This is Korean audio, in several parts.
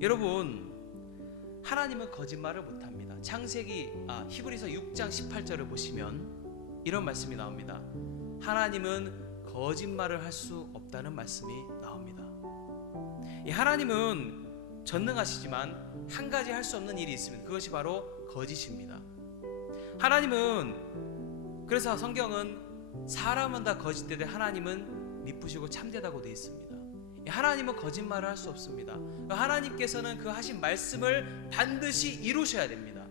여러분, 하나님은 거짓말을 못합니다. 히브리서 6장 18절을 보시면 이런 말씀이 나옵니다. 하나님은 거짓말을 할 수 없다는 말씀이 나옵니다. 하나님은 전능하시지만 한 가지 할 수 없는 일이 있습니다. 그것이 바로 거짓입니다. 하나님은, 그래서 성경은 사람은 다 거짓되되 하나님은 미쁘시고 참되다고 되어 있습니다. 하나님은 거짓말을 할 수 없습니다. 하나님께서는 그 하신 말씀을 반드시 이루셔야 됩니다.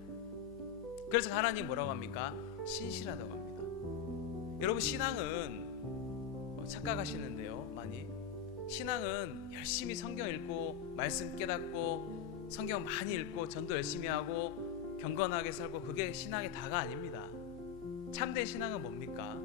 그래서 하나님 뭐라고 합니까? 신실하다고 합니다. 여러분, 신앙은 착각하시는데요, 많이. 신앙은 열심히 성경 읽고 말씀 깨닫고 성경 많이 읽고 전도 열심히 하고 경건하게 살고, 그게 신앙의 다가 아닙니다. 참된 신앙은 뭡니까?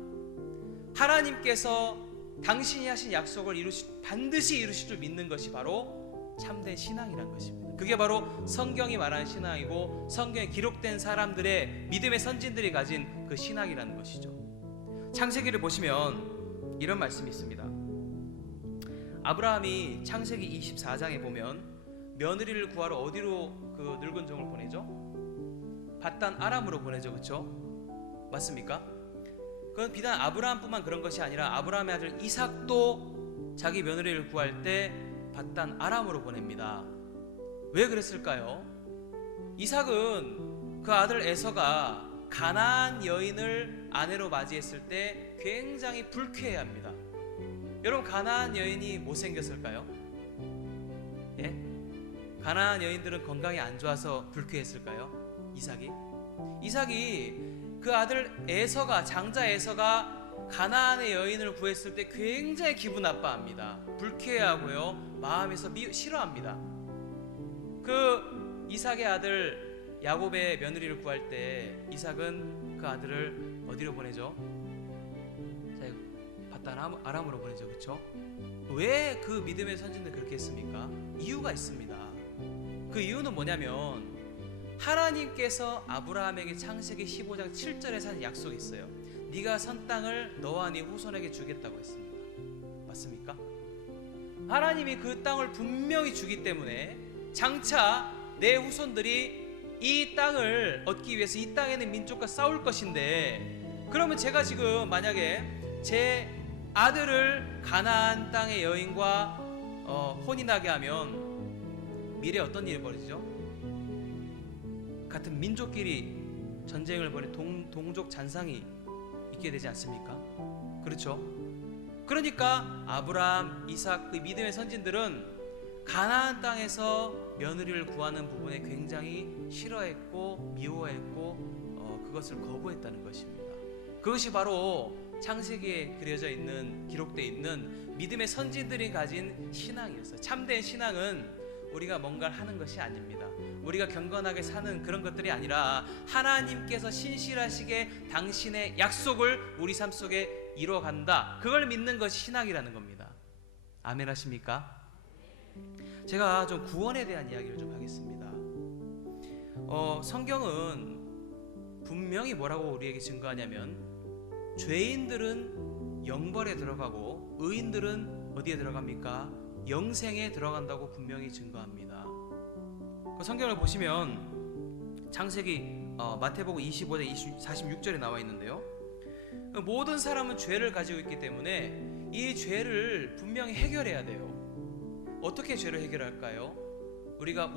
하나님께서 당신이 하신 약속을 반드시 이루실 줄 믿는 것이 바로 참된 신앙이란 것입니다. 그게 바로 성경이 말하는 신앙이고 성경에 기록된 사람들의 믿음의 선진들이 가진 그 신앙이라는 것이죠. 창세기를 보시면 이런 말씀이 있습니다. 아브라함이 창세기 24장에 보면 며느리를 구하러 어디로 그 늙은 종을 보내죠? 밧단 아람으로 보내죠. 그렇죠? 맞습니까? 그건 비단 아브라함뿐만 그런 것이 아니라 아브라함의 아들 이삭도 자기 며느리를 구할 때 밧단 아람으로 보냅니다. 왜 그랬을까요? 이삭은 그 아들 에서가 가나안 여인을 아내로 맞이했을 때 굉장히 불쾌해합니다. 여러분, 가나안 여인이 못생겼을까요? 예? 가나안 여인들은 건강이 안 좋아서 불쾌했을까요? 이삭이 그 아들 에서가, 장자 에서가 가나안의 여인을 구했을 때 굉장히 기분 나빠합니다. 불쾌해하고요, 마음에서 싫어합니다. 그 이삭의 아들 야곱의 며느리를 구할 때 이삭은 그 아들을 어디로 보내죠? 밧단 아람으로 보내죠. 그렇죠? 왜 그 믿음의 선진들 그렇게 했습니까? 이유가 있습니다. 그 이유는 뭐냐면, 하나님께서 아브라함에게 창세기 15장 7절에 하는 약속이 있어요. 네가 선 땅을 너와 네 후손에게 주겠다고 했습니다. 맞습니까? 하나님이 그 땅을 분명히 주기 때문에 장차 내 후손들이 이 땅을 얻기 위해서 이 땅에 있는 민족과 싸울 것인데, 그러면 제가 지금 만약에 제 아들을 가나안 땅의 여인과 혼인하게 하면 미래에 어떤 일이 벌어지죠? 같은 민족끼리 전쟁을 벌인 동족 잔상이 있게 되지 않습니까? 그렇죠? 그러니까 아브라함, 이삭, 그 믿음의 선진들은 가나안 땅에서 며느리를 구하는 부분에 굉장히 싫어했고 미워했고 그것을 거부했다는 것입니다. 그것이 바로 창세기에 그려져 있는, 기록되어 있는 믿음의 선진들이 가진 신앙이었어요. 참된 신앙은 우리가 뭔가를 하는 것이 아닙니다. 우리가 경건하게 사는 그런 것들이 아니라 하나님께서 신실하시게 당신의 약속을 우리 삶 속에 이뤄간다, 그걸 믿는 것이 신앙이라는 겁니다. 아멘 하십니까? 제가 좀 구원에 대한 이야기를 좀 하겠습니다. 성경은 분명히 뭐라고 우리에게 증거하냐면, 죄인들은 영벌에 들어가고 의인들은 어디에 들어갑니까? 영생에 들어간다고 분명히 증거합니다. 그 성경을 보시면 창세기 마태복음 25장 46절에 나와 있는데요, 모든 사람은 죄를 가지고 있기 때문에 이 죄를 분명히 해결해야 돼요. 어떻게 죄를 해결할까요? 우리가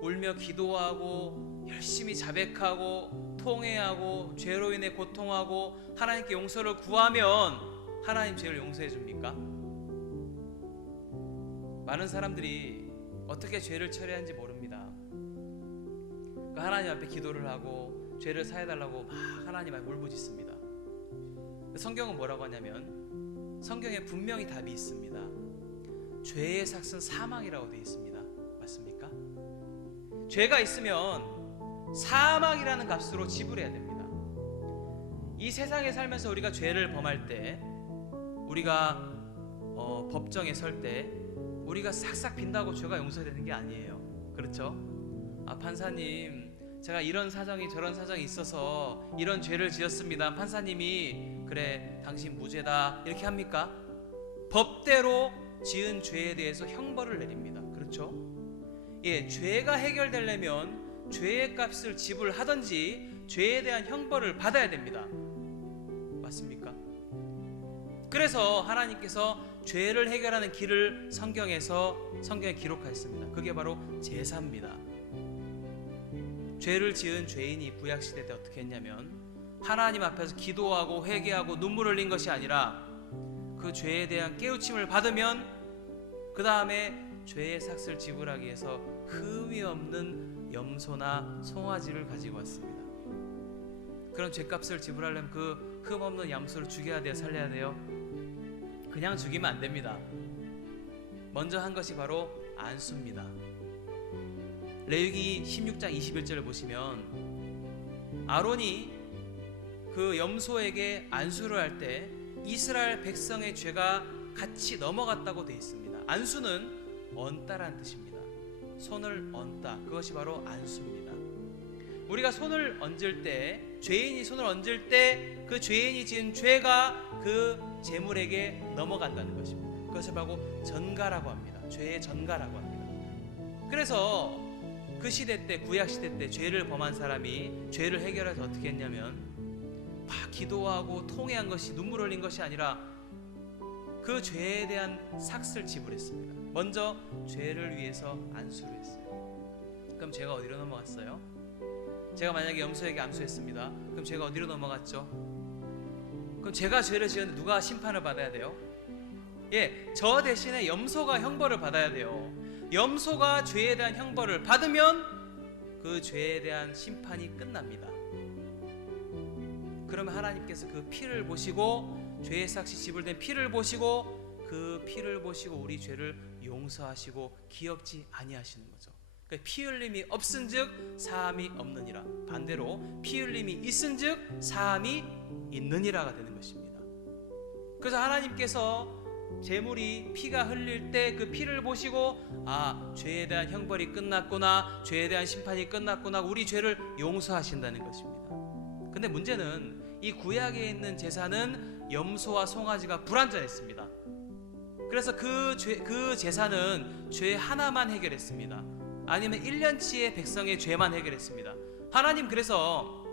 울며 기도하고 열심히 자백하고 통회하고 죄로 인해 고통하고 하나님께 용서를 구하면 하나님 죄를 용서해 줍니까? 많은 사람들이 어떻게 죄를 처리하는지 모릅니다. 하나님 앞에 기도를 하고 죄를 사해달라고 막 하나님 앞에 울부짖습니다. 성경은 뭐라고 하냐면, 성경에 분명히 답이 있습니다. 죄의 삭은 사망이라고 되어 있습니다. 맞습니까? 죄가 있으면 사망이라는 값으로 지불해야 됩니다. 이 세상에 살면서 우리가 죄를 범할 때, 우리가 법정에 설 때 우리가 싹싹 빈다고 죄가 용서되는 게 아니에요. 그렇죠? 판사님, 제가 이런 사정이 저런 사정이 있어서 이런 죄를 지었습니다. 판사님이 그래 당신 무죄다 이렇게 합니까? 법대로 지은 죄에 대해서 형벌을 내립니다. 그렇죠? 죄가 해결되려면 죄의 값을 지불하든지 죄에 대한 형벌을 받아야 됩니다. 맞습니까? 그래서 하나님께서 죄를 해결하는 길을 성경에 기록하였습니다. 그게 바로 제사입니다. 죄를 지은 죄인이 구약시대 때 어떻게 했냐면 하나님 앞에서 기도하고 회개하고 눈물 흘린 것이 아니라 그 죄에 대한 깨우침을 받으면 그 다음에 죄의 삭을 지불하기 위해서 흠이 없는 염소나 송아지를 가지고 왔습니다. 그럼 죄값을 지불하려면 그 흠 없는 염소를 죽여야 돼요? 살려야 돼요? 그냥 죽이면 안 됩니다. 먼저 한 것이 바로 안수입니다. 레위기 16장 21절을 보시면 아론이 그 염소에게 안수를 할 때 이스라엘 백성의 죄가 같이 넘어갔다고 되어 있습니다. 안수는 얹다라는 뜻입니다. 손을 얹다, 그것이 바로 안수입니다. 우리가 손을 얹을 때, 죄인이 손을 얹을 때 그 죄인이 지은 죄가 그 제물에게 넘어간다는 것입니다. 그것을 바로 전가라고 합니다. 죄의 전가라고 합니다. 그래서 그 시대 때, 구약 시대 때 죄를 범한 사람이 죄를 해결해서 어떻게 했냐면 막 기도하고 통회한 것이, 눈물 흘린 것이 아니라 그 죄에 대한 삭을 지불했습니다. 먼저 죄를 위해서 안수를 했어요. 그럼 죄가 어디로 넘어갔어요? 제가 만약에 염소에게 안수했습니다. 그럼 죄가 어디로 넘어갔죠? 그럼 제가 죄를 지었는데 누가 심판을 받아야 돼요? 저 대신에 염소가 형벌을 받아야 돼요. 염소가 죄에 대한 형벌을 받으면 그 죄에 대한 심판이 끝납니다. 그러면 하나님께서 그 피를 보시고, 죄의 삭이 지불된 피를 보시고, 그 피를 보시고 우리 죄를 용서하시고 기억지 아니하시는 거죠. 그러니까 피 흘림이 없은즉 사함이 없느니라. 반대로 피 흘림이 있은즉 사함이 있느니라가 되는 것입니다. 그래서 하나님께서 제물이 피가 흘릴 때 그 피를 보시고 죄에 대한 형벌이 끝났구나, 죄에 대한 심판이 끝났구나, 우리 죄를 용서하신다는 것입니다. 근데 문제는 이 구약에 있는 제사는 염소와 송아지가 불완전했습니다. 그래서 그 제사는 죄 하나만 해결했습니다. 아니면 1년치의 백성의 죄만 해결했습니다. 하나님 그래서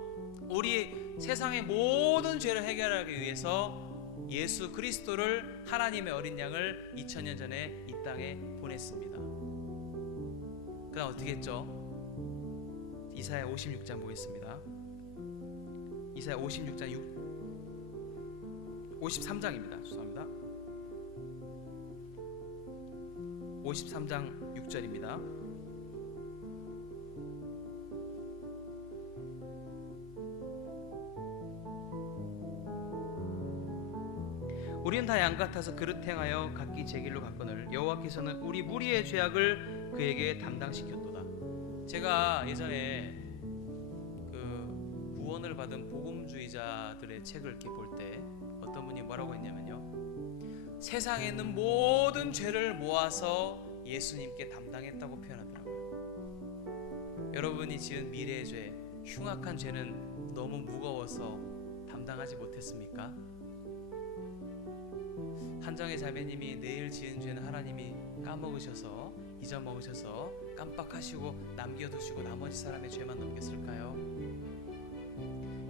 우리 세상의 모든 죄를 해결하기 위해서 예수 그리스도를, 하나님의 어린 양을 2000년 전에 이 땅에 보냈습니다. 그 다음 어떻게 했죠? 이사야 56장 보겠습니다. 이사야 56장 53장입니다. 죄송합니다. 53장 6절입니다. 우리는 다 양 같아서 그릇 행하여 각기 제 길로 갔거늘 여호와께서는 우리 무리의 죄악을 그에게 담당시켰도다. 제가 예전에 그 구원을 받은 복음주의자들의 책을 이렇게 볼 때 어떤 분이 뭐라고 했냐면요, 세상에 있는 모든 죄를 모아서 예수님께 담당했다고 표현하더라고요. 여러분이 지은 미래의 죄, 흉악한 죄는 너무 무거워서 담당하지 못했습니까? 한정의 자매님이 내일 지은 죄는 하나님이 까먹으셔서, 잊어먹으셔서 깜빡하시고 남겨두시고 나머지 사람의 죄만 넘겼을까요?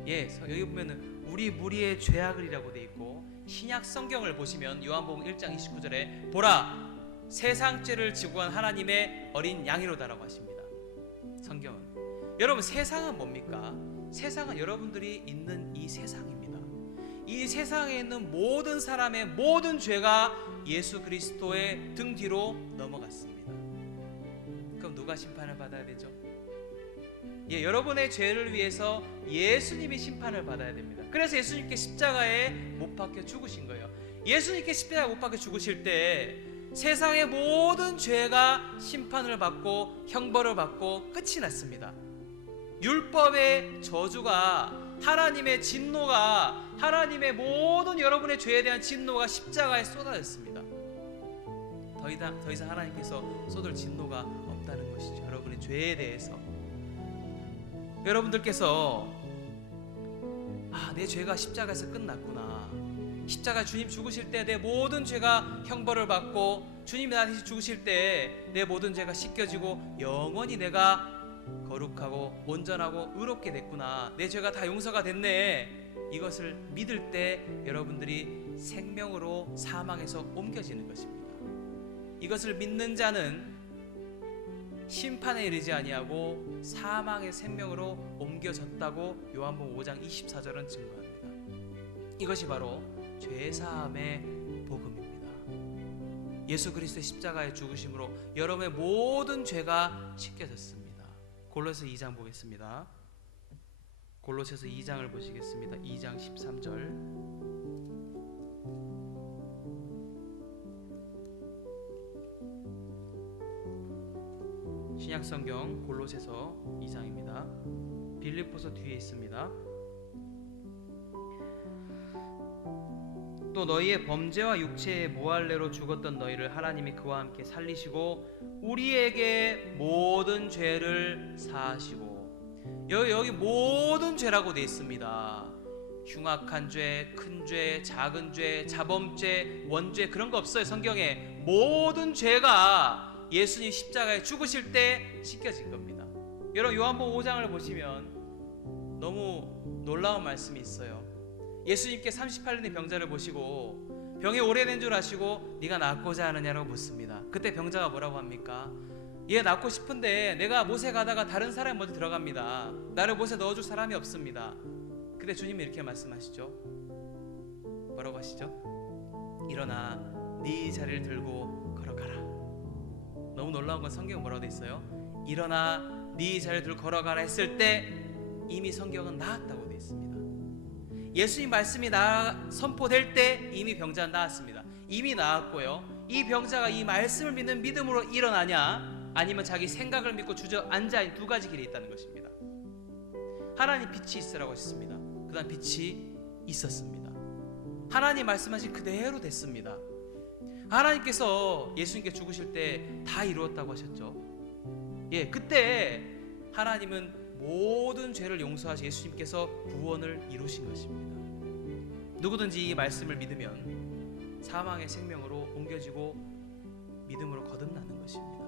여기 보면은 우리 무리의 죄악을이라고 돼 있고, 신약 성경을 보시면 요한복음 1장 29절에 보라 세상 죄를 지고 간 하나님의 어린 양이로다라고 하십니다. 성경은. 여러분, 세상은 뭡니까? 세상은 여러분들이 있는 이 세상입니다. 이 세상에 있는 모든 사람의 모든 죄가 예수 그리스도의 등 뒤로 넘어갔습니다. 그럼 누가 심판을 받아야 되죠? 여러분의 죄를 위해서 예수님이 심판을 받아야 됩니다. 그래서 예수님께 십자가에 못 박혀 죽으신 거예요. 예수님께 십자가에 못 박혀 죽으실 때 세상의 모든 죄가 심판을 받고 형벌을 받고 끝이 났습니다. 율법의 저주가, 하나님의 진노가, 하나님의 모든 여러분의 죄에 대한 진노가 십자가에 쏟아졌습니다. 더 이상 하나님께서 쏟을 진노가 없다는 것이죠. 여러분의 죄에 대해서. 여러분들께서 내 죄가 십자가에서 끝났구나, 십자가 주님 죽으실 때 내 모든 죄가 형벌을 받고 주님이 나 대신 죽으실 때 내 모든 죄가 씻겨지고 영원히 내가 거룩하고 온전하고 의롭게 됐구나. 내 죄가 다 용서가 됐네. 이것을 믿을 때 여러분들이 생명으로 사망에서 옮겨지는 것입니다. 이것을 믿는 자는 심판에 이르지 아니하고 사망의 생명으로 옮겨졌다고 요한복음 5장 24절은 증거합니다. 이것이 바로 죄사함의 복음입니다. 예수 그리스도의 십자가의 죽으심으로 여러분의 모든 죄가 씻겨졌습니다. 골로새서 2장 보겠습니다. 골로새서 2장을 보시겠습니다. 2장 13절. 신약성경 골로새서 2장입니다. 빌립보서 뒤에 있습니다. 또 너희의 범죄와 육체의 모할례로 죽었던 너희를 하나님이 그와 함께 살리시고 우리에게 모든 죄를 사하시고, 여기 모든 죄라고 되어 있습니다. 흉악한 죄, 큰 죄, 작은 죄, 자범죄, 원죄, 그런 거 없어요. 성경에 모든 죄가 예수님 십자가에 죽으실 때 씻겨진 겁니다. 여러분 요한복음 5장을 보시면 너무 놀라운 말씀이 있어요. 예수님께 38년의 병자를 보시고 병이 오래된 줄 아시고 네가 낫고자 하느냐라고 묻습니다. 그때 병자가 뭐라고 합니까? 얘 낫고 싶은데 내가 못에 가다가 다른 사람이 먼저 들어갑니다. 나를 못에 넣어줄 사람이 없습니다. 근데 주님이 이렇게 말씀하시죠. 뭐라고 하시죠? 일어나 네 자리를 들고 걸어가라. 너무 놀라운 건 성경은 뭐라고 돼 있어요? 일어나 네 자리를 들고 걸어가라 했을 때 이미 성경은 나았다고 돼 있습니다. 예수님 말씀이 선포될 때 이미 병자는 나았습니다. 이미 나았고요. 이 병자가 이 말씀을 믿는 믿음으로 일어나냐, 아니면 자기 생각을 믿고 주저앉아 두 가지 길이 있다는 것입니다. 하나님 빛이 있으라고 했습니다. 그 다음 빛이 있었습니다. 하나님 말씀하신 그대로 됐습니다. 하나님께서 예수님께 죽으실 때 다 이루었다고 하셨죠. 그때 하나님은 모든 죄를 용서하시 예수님께서 구원을 이루신 것입니다. 누구든지 이 말씀을 믿으면 사망의 생명으로 옮겨지고 믿음으로 거듭나는 것입니다.